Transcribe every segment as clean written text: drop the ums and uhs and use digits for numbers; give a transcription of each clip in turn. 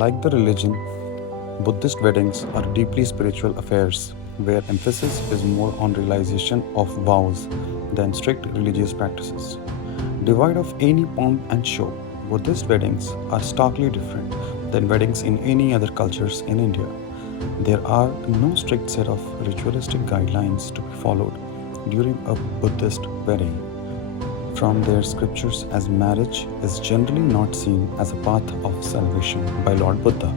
Like the religion, Buddhist weddings are deeply spiritual affairs where emphasis is more on realization of vows than strict religious practices. Devoid of any pomp and show, Buddhist weddings are starkly different than weddings in any other cultures in India. There are no strict set of ritualistic guidelines to be followed during a Buddhist wedding. From their scriptures, as marriage is generally not seen as a path of salvation by Lord Buddha.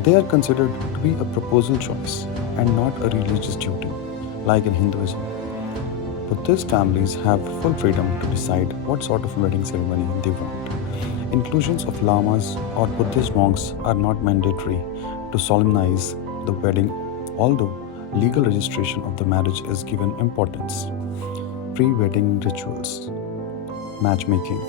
They are considered to be a proposal choice and not a religious duty, like in Hinduism. Buddhist families have full freedom to decide what sort of wedding ceremony they want. Inclusions of lamas or Buddhist monks are not mandatory to solemnize the wedding, although legal registration of the marriage is given importance. Pre-wedding rituals. Matchmaking.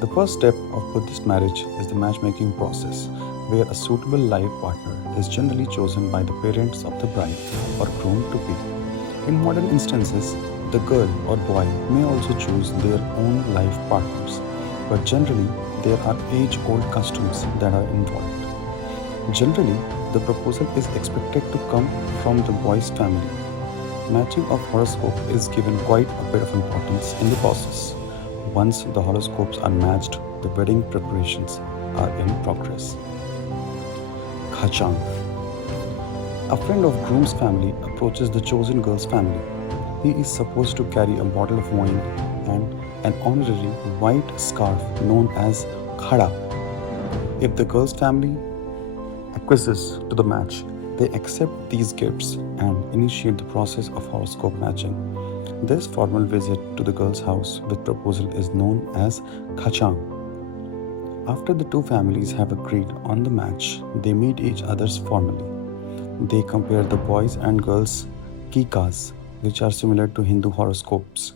The first step of Buddhist marriage is the matchmaking process, where a suitable life partner is generally chosen by the parents of the bride or groom to be. In modern instances, the girl or boy may also choose their own life partners, but generally there are age-old customs that are involved. Generally, the proposal is expected to come from the boy's family. Matching of horoscope is given quite a bit of importance in the process. Once the horoscopes are matched, the wedding preparations are in progress. Khachang. A friend of groom's family approaches the chosen girl's family. He is supposed to carry a bottle of wine and an honorary white scarf known as khada. If the girl's family acquiesces to the match, they accept these gifts and initiate the process of horoscope matching. This formal visit to the girl's house with proposal is known as khachang. After the two families have agreed on the match, they meet each other formally. They compare the boys and girls' kikas, which are similar to Hindu horoscopes.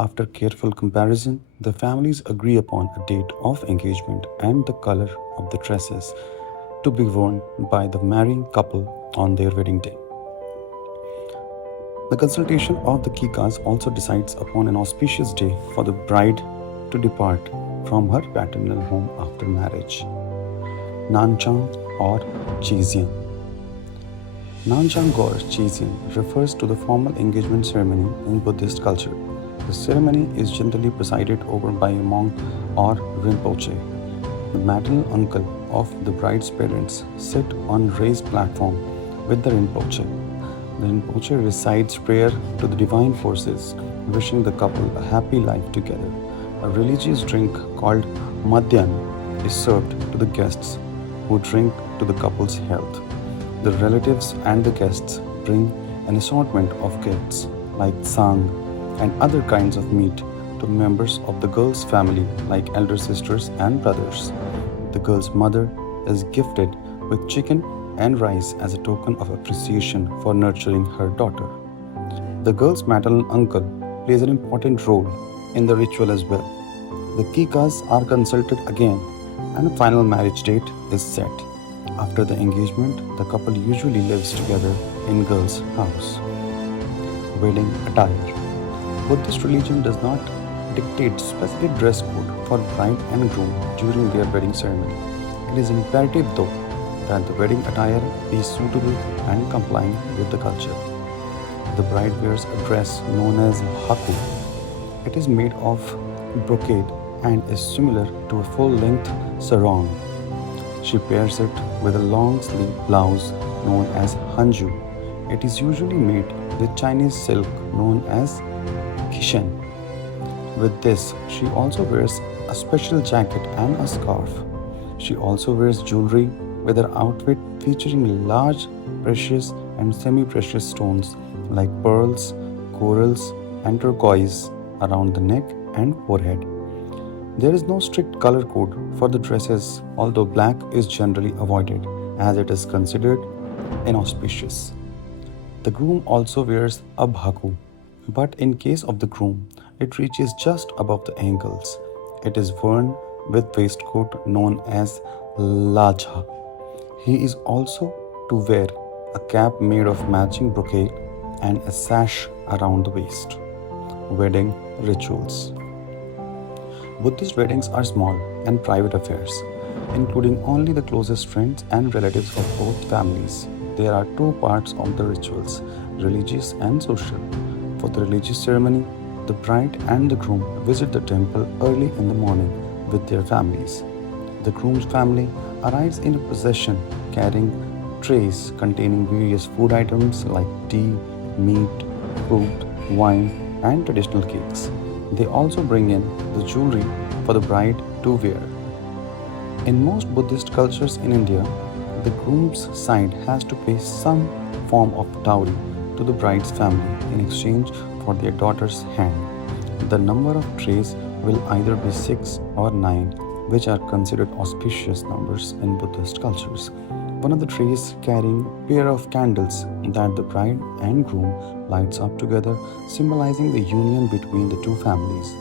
After careful comparison, the families agree upon a date of engagement and the color of the dresses to be worn by the marrying couple on their wedding day. The consultation of the Kikas also decides upon an auspicious day for the bride to depart from her paternal home after marriage. Nanchang or Chezian. Nanchang or Chezian refers to the formal engagement ceremony in Buddhist culture. The ceremony is generally presided over by a monk or rinpoche. The maternal uncle of the bride's parents sit on raised platform with the rinpoche. The rinpoche recites prayer to the divine forces, wishing the couple a happy life together. A religious drink called madhyan is served to the guests who drink to the couple's health. The relatives and the guests bring an assortment of gifts like sang and other kinds of meat to members of the girl's family like elder sisters and brothers. The girl's mother is gifted with chicken and rice as a token of appreciation for nurturing her daughter. The girl's maternal uncle plays an important role in the ritual as well. The Kikas are consulted again and a final marriage date is set. After the engagement, the couple usually lives together in girl's house. Wedding attire. Buddhist religion does not dictate specific dress code for bride and groom during their wedding ceremony. It is imperative though that the wedding attire be suitable and complying with the culture. The bride wears a dress known as haku. It is made of brocade and is similar to a full-length sarong. She pairs it with a long-sleeve blouse known as hanju. It is usually made with Chinese silk known as kishan. With this, she also wears a special jacket and a scarf. She also wears jewelry with her outfit featuring large, precious and semi-precious stones like pearls, corals and turquoise around the neck and forehead. There is no strict color code for the dresses, although black is generally avoided as it is considered inauspicious. The groom also wears a bhaku, but in case of the groom, it reaches just above the ankles. It is worn with waistcoat known as lajha. He is also to wear a cap made of matching brocade and a sash around the waist. Wedding rituals. Buddhist weddings are small and private affairs. including only the closest friends and relatives of both families. There are two parts of the rituals, religious and social. For the religious ceremony, the bride and the groom visit the temple early in the morning with their families. The groom's family arrives in a procession carrying trays containing various food items like tea, meat, fruit, wine, and traditional cakes. They also bring in the jewelry for the bride to wear. In most Buddhist cultures in India, the groom's side has to pay some form of dowry to the bride's family in exchange for their daughter's hand. The number of trays will either be 6 or 9, which are considered auspicious numbers in Buddhist cultures. One of the trays carrying a pair of candles that the bride and groom lights up together, symbolizing the union between the two families.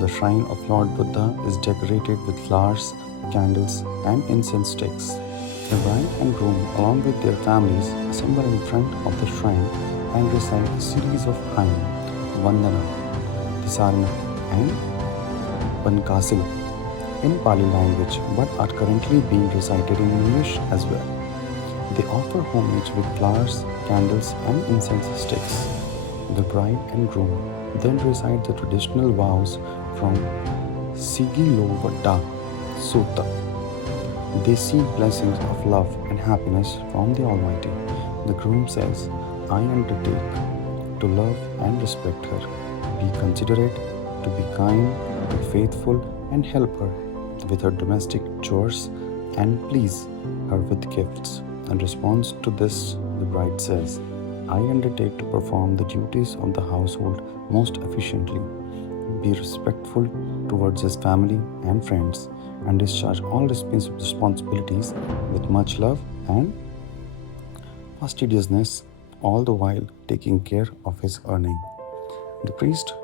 The shrine of Lord Buddha is decorated with flowers, candles, and incense sticks. The bride and groom, along with their families, assemble in front of the shrine and recite a series of hymns, Vandana, Tisarana, and Pankasila in Pali language, but are currently being recited in English as well. They offer homage with flowers, candles, and incense sticks. The bride and groom then recite the traditional vows from Sigilovata Sutta. They seek blessings of love and happiness from the Almighty. The groom says, I undertake to love and respect her, be considerate, to be kind, be faithful, and help her with her domestic chores and please her with gifts. In response to this, the bride says, I undertake to perform the duties of the household most efficiently, be respectful towards his family and friends, and discharge all responsibilities with much love and fastidiousness, all the while taking care of his earning. The priest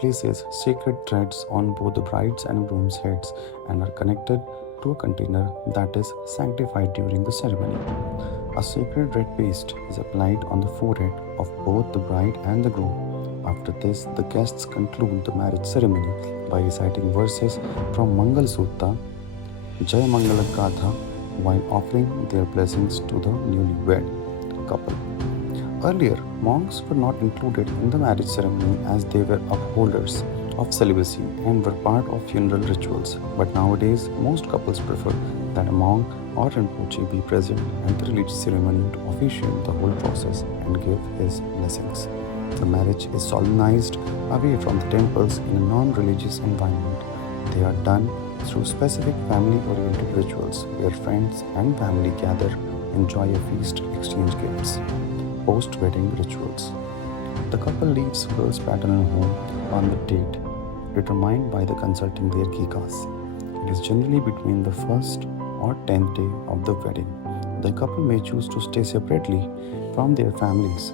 places sacred threads on both the bride's and groom's heads and are connected to a container that is sanctified during the ceremony. A sacred red paste is applied on the forehead of both the bride and the groom. After this, the guests conclude the marriage ceremony by reciting verses from Mangal Sutta, Jai Mangala Gatha, while offering their blessings to the newlywed couple. Earlier, monks were not included in the marriage ceremony as they were upholders of celibacy and were part of funeral rituals. But nowadays, most couples prefer that a monk or Rinpoche be present at the religious ceremony to officiate the whole process and give his blessings. The marriage is solemnized away from the temples in a non-religious environment. They are done through specific family-oriented rituals where friends and family gather, enjoy a feast, exchange gifts. Post-wedding rituals. The couple leaves girl's paternal home on the date determined by the consulting their gigas. It is generally between the 1st or 10th day of the wedding. The couple may choose to stay separately from their families.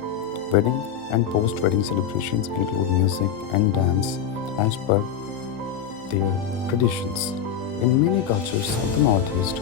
Wedding and post-wedding celebrations include music and dance as per their traditions. In many cultures of the Northeast,